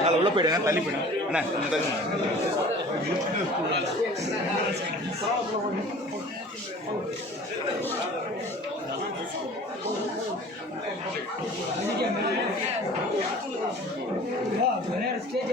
அதில் உள்ள போயிடுங்க தள்ளி போயிடுங்க. அண்ணா கொஞ்சம் தள்ளி ஸ்டேஜ்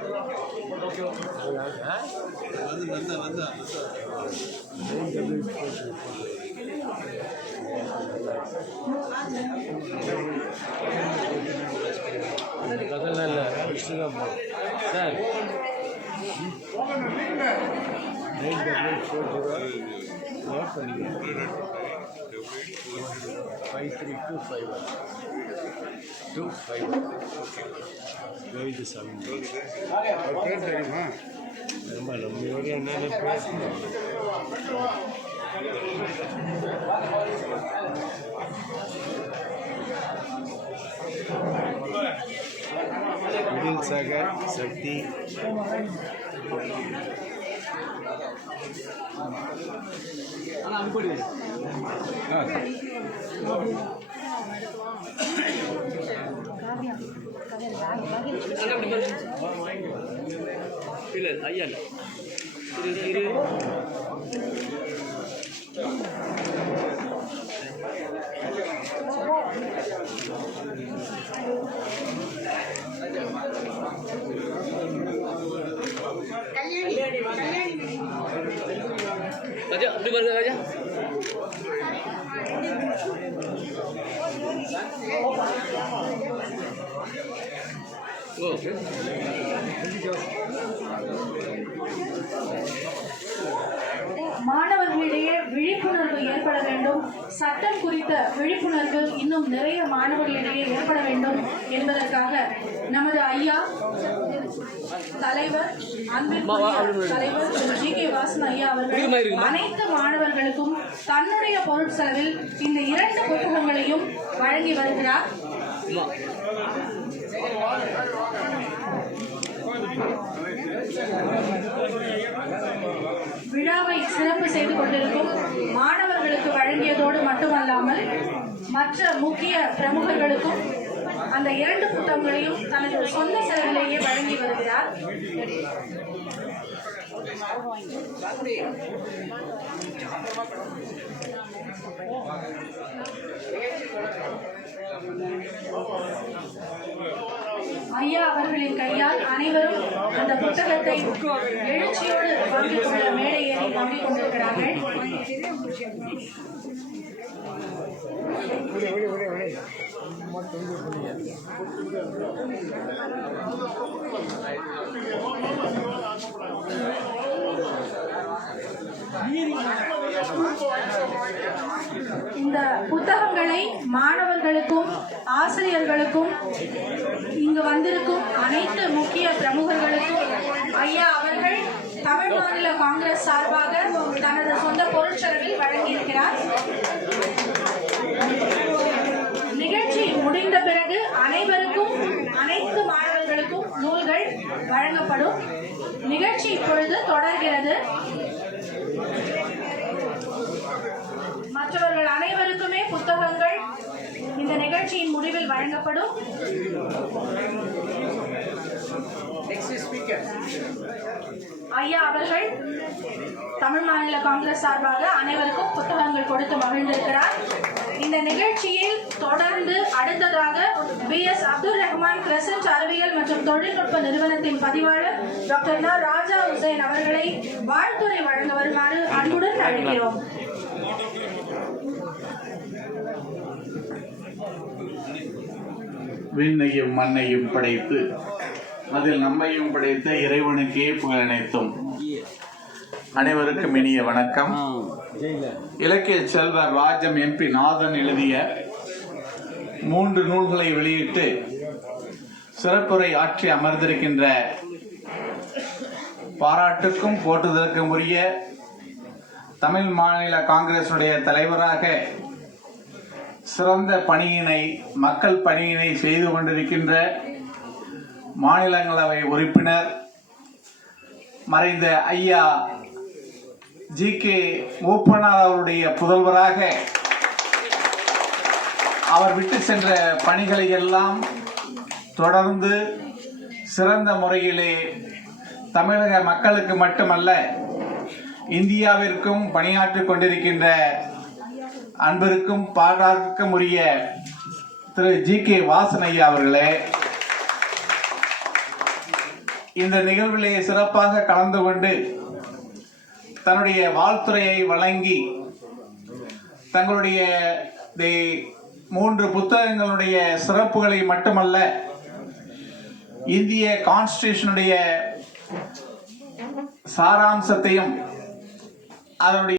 அதெல்லாம் இல்லை ஃபஸ்ட்டு தான் போகும் sir nine double four zero note பண்ணிக்கிறேன் five three two five one two five one Govindasamy அவர் பேர் தெரியுமா ரொம்ப நம்மளோட என்னென்ன பேசணும் விடில் சாகர் சக்தி இல்லை ஐயா இல்லை இரு இரு ராஜா அப்படி பாருங்க ராஜா ஓ மாணவர்களிடையே விழிப்புணர்வு ஏற்பட வேண்டும் சட்டம் குறித்த விழிப்புணர்வு இன்னும் நிறைய மாணவர்களிடையே ஏற்பட வேண்டும் என்பதற்காக நமது ஐயா தலைவர் தலைவர் திரு ஜி கே வாசன் ஐயா அவர்கள் அனைத்து மாணவர்களுக்கும் தன்னுடைய பொருட்செலவில் இந்த இரண்டு புத்தகங்களையும் வழங்கி வருகிறார். விழாவை சிறப்பு செய்து கொண்டிருக்கும் மாணவர்களுக்கு வழங்கியதோடு மட்டுமல்லாமல் மற்ற முக்கிய பிரமுகர்களுக்கும் அந்த இரண்டு புத்தகங்களையும் தனது சொந்த செலவிலேயே வழங்கி வருகிறார். ஐயா அவர்களின் கையில் அனைவரும் அந்த புத்தகத்தை எழுச்சியோடு வாங்கிக் கொள்ள மேடை ஏறி வாங்கிக் கொண்டிருக்கிறார்கள் இந்த புத்தகங்களை மாணவர்களுக்கும் ஆசிரியர்களுக்கும் இங்கு வந்திருக்கும் அனைத்து முக்கிய பிரமுகர்களுக்கும் ஐயா அவர்கள் தமிழ் மாநில காங்கிரஸ் சார்பாக தனது சொந்த பொருட்செலவில் வழங்கியிருக்கிறார். நிகழ்ச்சி முடிந்த பிறகு அனைவருக்கும் அனைத்து மாணவர்களுக்கும் நூல்கள் வழங்கப்படும். நிகழ்ச்சி இப்பொழுது தொடர்கிறது மற்றவர்கள் அனைவருக்குமே புத்தகங்கள் இந்த நிகழ்ச்சியின் முடிவில் வழங்கப்படும். ஐயா அவர்கள் தமிழ் மாநில காங்கிரஸ் சார்பாக அனைவருக்கும் புத்தகங்கள் கொடுத்து மகிழ்ந்திருக்கிறார். இந்த நிகழ்ச்சியில் தொடர்ந்து அடுத்ததாக P S Abdul Rahman crescent அறிவியல் மற்றும் தொழில்நுட்ப நிறுவனத்தின் பதிவாளர் டாக்டர் ராஜா உசேன் அவர்களை வாழ்த்துரை வழங்க வருமாறு அன்புடன் அழைக்கிறோம். விண்ணையும் மண்ணையும் படைத்து அதில் நம்மையும் படைத்த இறைவனுக்கே புகழனைத்தும் அனைவருக்கும் இனிய வணக்கம். இலக்கிய செல்வர் ராஜம் எம்பி நாதன் எழுதிய மூன்று நூல்களை வெளியிட்டு சிறப்புரை ஆற்றி அமர்ந்திருக்கின்ற பாராட்டுக்கும் போற்றுதலுக்கும் உரிய தமிழ் மாநில காங்கிரசுடைய தலைவராக சிறந்த பணியினை மக்கள் பணியினை செய்து கொண்டிருக்கின்ற மாநிலங்களவை உறுப்பினர் மறைந்த ஐயா ஜி கே மூப்பனார் அவருடைய புதல்வராக அவர் விட்டு சென்ற பணிகளை எல்லாம் தொடர்ந்து சிறந்த முறையிலே தமிழக மக்களுக்கு மட்டுமல்ல இந்தியாவிற்கும் பணியாற்றிக் கொண்டிருக்கின்ற அன்பிற்கும் பாராட்டுக்கும் உரிய திரு ஜி கே வாசனையா அவர்களே இந்த நிகழ்விலே சிறப்பாக கலந்து கொண்டு தன்னுடைய வாழ்த்துறையை வழங்கி தங்களுடைய மூன்று புத்தகங்களுடைய சிறப்புகளை மட்டுமல்ல இந்திய கான்ஸ்டியூஷனுடைய சாராம்சத்தையும் அதனுடைய